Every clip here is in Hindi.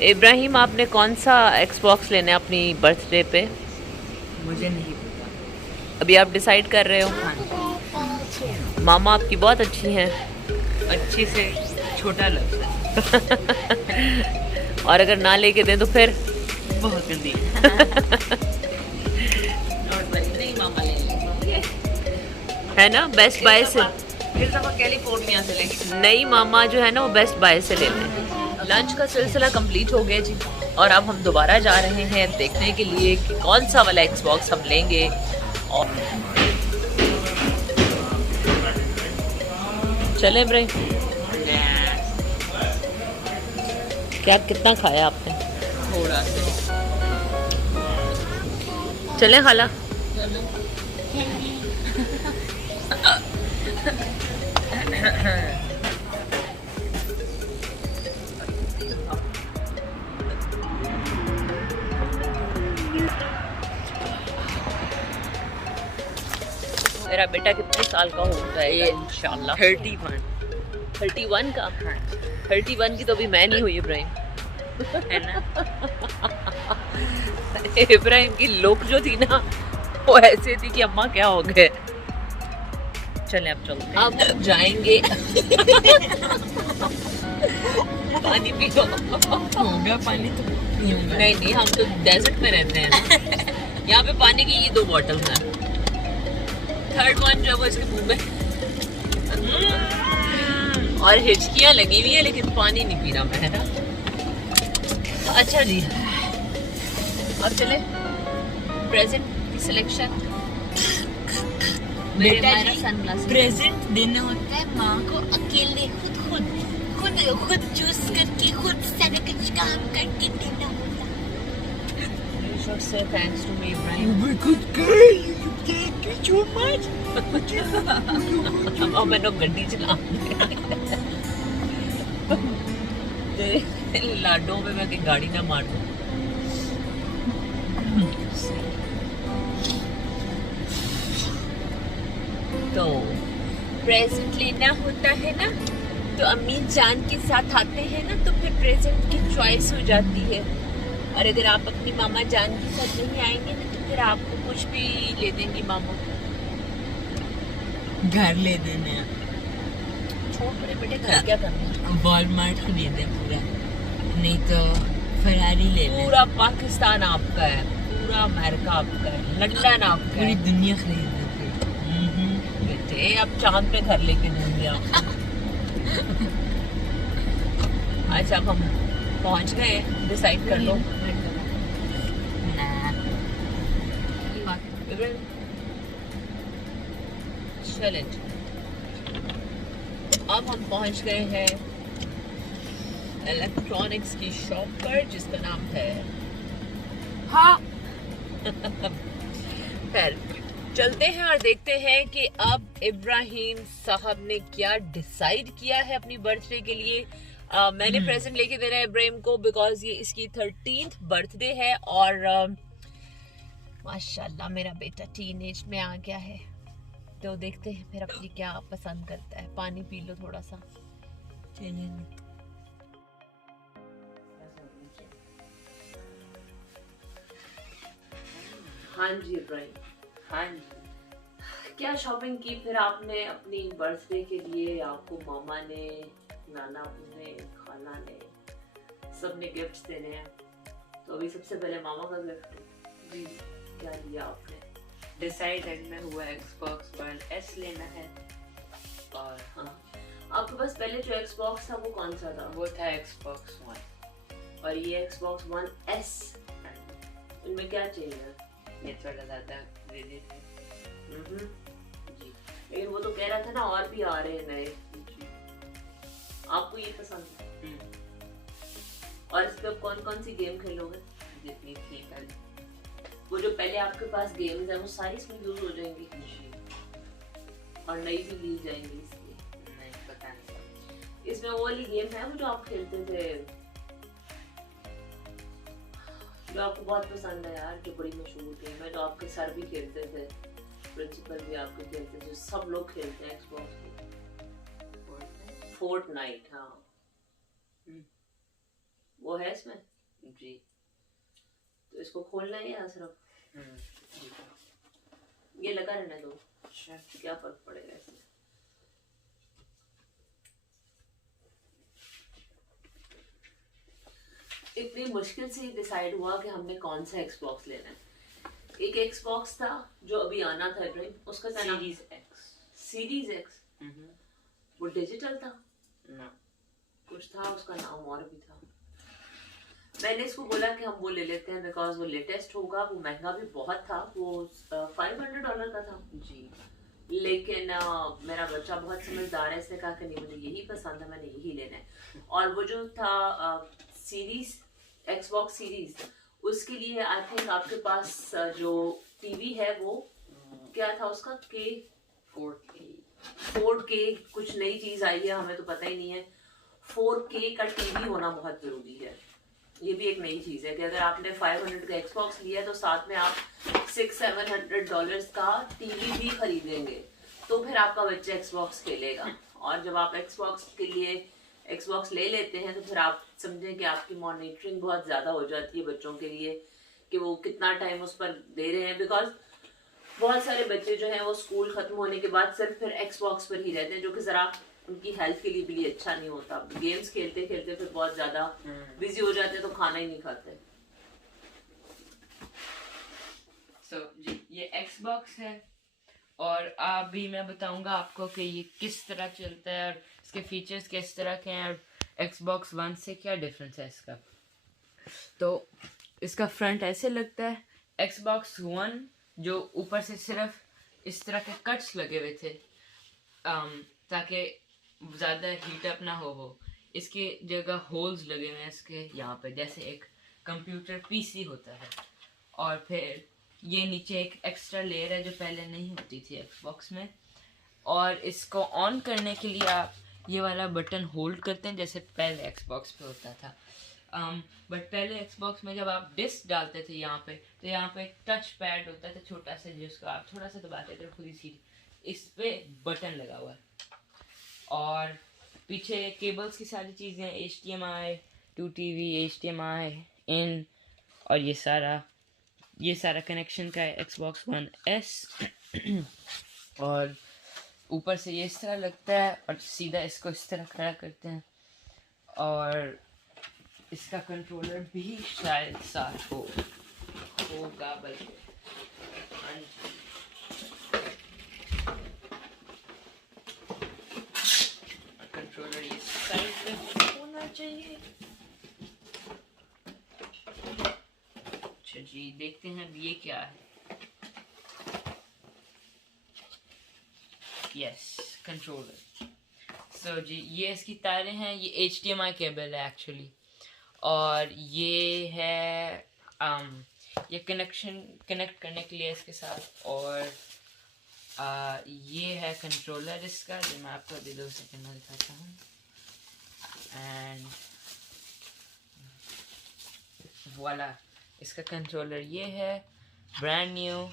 इब्राहिम, आपने कौन सा एक्सबॉक्स लेना है अपनी बर्थडे पे? मुझे नहीं पता। अभी आप डिसाइड कर रहे हो? हाँ जी। मामा आपकी बहुत अच्छी हैं। अच्छी से छोटा लगता है। और अगर ना लेके दें तो फिर? बहुत गंदी। और नहीं, मामा ले लेंगे। है ना, बेस्ट बाय से। इस दफा कैलिफोर्निया से लेंगे। नई मामा जो है ना वो बेस्ट बाय से ले लें। लंच का सिलसिला कंप्लीट हो गया जी, और अब हम दोबारा जा रहे हैं देखने के लिए कि कौन सा वाला एक्सबॉक्स हम लेंगे। और चले इब्राहिम, क्या कितना खाया आपने? थोड़ा सा। चले खाला। मेरा बेटा कितने साल का होता है ये इंशाल्लाह? 31। 31 का? हाँ 31 की तो अभी मैं नहीं हुई इब्राहिम। है ना। इब्राहिम की लुक जो थी ना वो ऐसे थी कि अम्मा क्या हो गए। चले अब चलते हैं। अब जाएंगे। पानी पियो। होगा पानी तो पीऊंगा। नहीं नहीं, हम तो डेजर्ट में रहते हैं। यहाँ पे पानी की ये 2 बॉटल हैं। थर्ड वन जो है वो इसके मुंह में। और हिचकियां लगी हुई है लेकिन पानी नहीं पी रहा मैं ना। अच्छा जी, अब चले प्रेजेंट की सिलेक्शन। बेटा जी, सनग्लास प्रेजेंट देना होता है माँ को अकेले, खुद खुद खुद खुद चूज करके, खुद सारा कुछ काम करके देना होता है। You should say thanks to me, Ibrahim. Oh, good girl, you thank you so much. अब मैंने गड्डी चला लाडो में मैं कहीं गाड़ी ना मार दूं। तो प्रेजेंट लेना होता है ना, तो अम्मी जान के साथ आते हैं ना, तो फिर प्रेजेंट की चॉइस हो जाती है। और अगर आप अपनी मामा जान के साथ नहीं आएंगे ना तो फिर आपको कुछ भी ले देंगी मामा। घर ले देने हैं। छोड़ मेरे बेटे, घर क्या करना? वॉलमार्ट खरीदे पूरा, नहीं तो फरारी ले ले। पूरा पाकिस्तान आपका है, पूरा अमेरिका आपका है, लंदन आपका पूरी है। दुनिया खरीद लेते। बेटे अब चांद पे घर लेके दूंगी आपको। अच्छा अब हम पहुंच गए, डिसाइड कर लो। चैलेंज। अब हम पहुंच गए हैं इलेक्ट्रॉनिक्स की शॉप पर जिसका नाम है, हाँ खैर चलते हैं और देखते हैं कि अब इब्राहिम साहब ने क्या डिसाइड किया है अपनी बर्थडे के लिए। मैंने प्रेजेंट लेके देना है इब्राहिम को बिकॉज ये इसकी 13th बर्थडे है। और माशाल्लाह मेरा बेटा टीनेज में आ गया है, तो देखते हैं फिर अपनी क्या पसंद करता है। पानी पी लो थोड़ा सा। हाँ जी इब्राहिम, हाँ जी। क्या शॉपिंग की फिर आपने अपनी बर्थडे के लिए? आपको मामा ने, नाना ने, खाला ने, सबने गिफ्ट्स देने हैं, तो अभी सबसे पहले मामा का गिफ्ट जी क्या लिया आपने? डिसाइडेड में हुआ Xbox One S लेना है। और हाँ, आपके पास पहले जो Xbox था वो कौन सा था? वो था Xbox One। और ये Xbox One S, इनमें क्या चाहिए? ये थोड़ा ज्यादा क्रेडिट है। जी, लेकिन वो तो कह रहा था ना और भी आ रहे हैं नए। आपको ये पसंद है? और इस पे कौन कौन सी गेम खेलोगे? जितनी थी कल, वो जो पहले आपके पास गेम्स है वो सारी इसमें यूज हो जाएंगी और नई भी ली जाएंगी इसकी? नहीं पता नहीं। इसमें वो वाली गेम है वो जो आप खेलते थे, जो आपको बहुत पसंद है यार, जो बड़ी मशहूर गेम है, जो आपके सर भी खेलते थे, प्रिंसिपल भी आपके खेलते थे, सब लोग खेलते हैं एक्सबॉक्स की। फोर्टनाइट। हाँ वो है इसमें जी। तो इसको खोलना ही है सिर्फ, ये लगा रहने दो, क्या फर्क पड़ेगा इससे। इतनी मुश्किल से डिसाइड हुआ कि हमने कौन सा एक्सबॉक्स लेना है। एक एक्सबॉक्स था जो अभी आना था इब्राहिम, उसका क्या नाम? Series x. वो डिजिटल था ना, कुछ था उसका नाम और भी था। मैंने इसको बोला कि हम वो ले लेते हैं बिकॉज वो लेटेस्ट होगा, वो महंगा भी बहुत था, वो $500 का था जी। लेकिन मेरा बच्चा बहुत समझदार है, इसने कहा कि नहीं मुझे यही पसंद है, मैंने यही लेना है। और वो जो था सीरीज एक्सबॉक्स सीरीज, उसके लिए आई थिंक आपके पास जो टीवी है वो क्या था उसका, के 4K कुछ नई चीज आई है, हमें तो पता ही नहीं है। 4K का टीवी होना बहुत जरूरी है, ये भी एक नई चीज है कि अगर आपने 500 का एक्सबॉक्स लिया है तो साथ में आप $600-700 का टीवी भी खरीदेंगे, तो फिर आपका बच्चा एक्सबॉक्स खेलेगा। और जब आप एक्सबॉक्स के लिए एक्सबॉक्स ले लेते हैं तो फिर आप समझें कि आपकी मॉनिटरिंग बहुत ज्यादा हो जाती है बच्चों के लिए, कि वो कितना टाइम उस पर दे रहे हैं। बिकॉज बहुत सारे बच्चे जो हैं वो स्कूल खत्म होने के बाद सिर्फ फिर एक्सबॉक्स पर ही रहते हैं, जो कि जरा उनकी हेल्थ के लिए भी अच्छा नहीं होता। गेम्स खेलते खेलते फिर बहुत ज्यादा बिजी हो जाते हैं तो खाना ही नहीं खाते। जी ये Xbox है, और अभी मैं बताऊंगा आपको कि ये किस तरह चलता है और इसके फीचर्स किस तरह के हैं और Xbox One से क्या डिफरेंस है इसका। तो इसका फ्रंट ऐसे लगता है। Xbox One जो ऊपर से सिर्फ इस तरह के कट्स लगे हुए थे ताकि ज़्यादा हीट अप ना हो, इसके जगह होल्स लगे हुए हैं इसके यहाँ पे, जैसे एक कंप्यूटर पीसी होता है। और फिर ये नीचे एक एक्स्ट्रा लेयर है जो पहले नहीं होती थी Xbox में, और इसको ऑन करने के लिए आप ये वाला बटन होल्ड करते हैं जैसे पहले Xbox पे होता था। बट पहले Xbox में जब आप डिस्क डालते थे यहाँ पे, तो यहाँ पे एक टच पैड होता था छोटा सा, जिसको आप थोड़ा सा दबाते थे खुद ही सीधी इस पे बटन लगा हुआ है। और पीछे केबल्स की सारी चीज़ें HDMI to TV, HDMI in, और ये सारा कनेक्शन का है Xbox One S। और ऊपर से ये इस तरह लगता है और सीधा इसको इस तरह खड़ा करते हैं, और इसका कंट्रोलर भी शायद साथ होगा बल्कि कंट्रोलर ये साइड पे होना चाहिए। अच्छा जी, देखते हैं अब ये क्या है। Yes, controller. सो जी ये इसकी तारें हैं, ये HDMI केबल है एक्चुअली, और ये है ये कनेक्ट करने के लिए इसके साथ। और ये है कंट्रोलर इसका, जो मैं आपको अभी 2 सेकंड में दिखाता हूँ। एंड वाला इसका कंट्रोलर ये है, ब्रांड न्यू।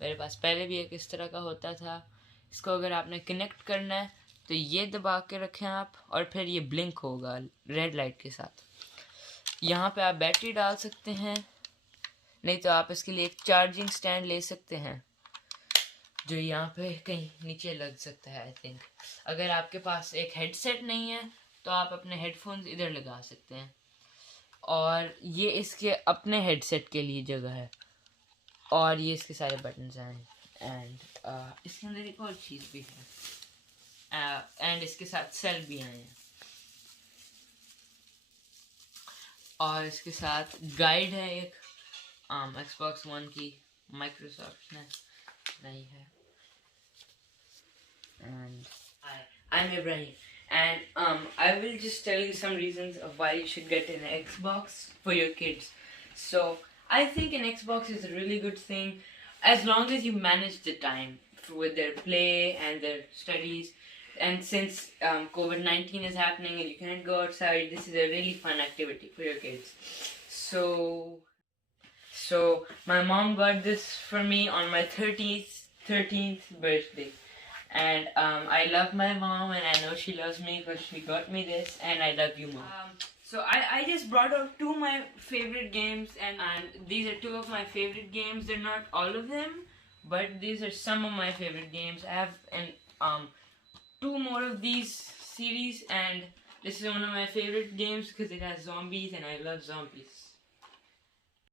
मेरे पास पहले भी एक इस तरह का होता था। इसको अगर आपने कनेक्ट करना है तो ये दबा के रखें आप, और फिर ये ब्लिंक होगा रेड लाइट के साथ। यहाँ पे आप बैटरी डाल सकते हैं, नहीं तो आप इसके लिए एक चार्जिंग स्टैंड ले सकते हैं जो यहाँ पे कहीं नीचे लग सकता है आई थिंक। अगर आपके पास एक हेडसेट नहीं है तो आप अपने हेडफोन्स इधर लगा सकते हैं, और ये इसके अपने हेडसेट के लिए जगह है, और ये इसके सारे बटन्स हैं। एंड इसके अंदर एक और चीज़ भी है, एंड इसके साथ सेल भी आए हैं, और इसके साथ गाइड है एक Xbox One की, माइक्रोसॉफ्ट ने नहीं है। And I'm Ibrahim, and I will just tell you some reasons of why you should get an Xbox for your kids. So I think an Xbox is a really good thing as long as you manage the time with their play and their studies. And since COVID-19 is happening and you can't go outside, this is a really fun activity for your kids. So my mom got this for me on my 13th birthday. And I love my mom, and I know she loves me because she got me this, and I love you, Mom. So I just brought out two of my favorite games, and these are two of my favorite games. They're not all of them, but these are some of my favorite games. I have two more of these series, and this is one of my favorite games because it has zombies, and I love zombies.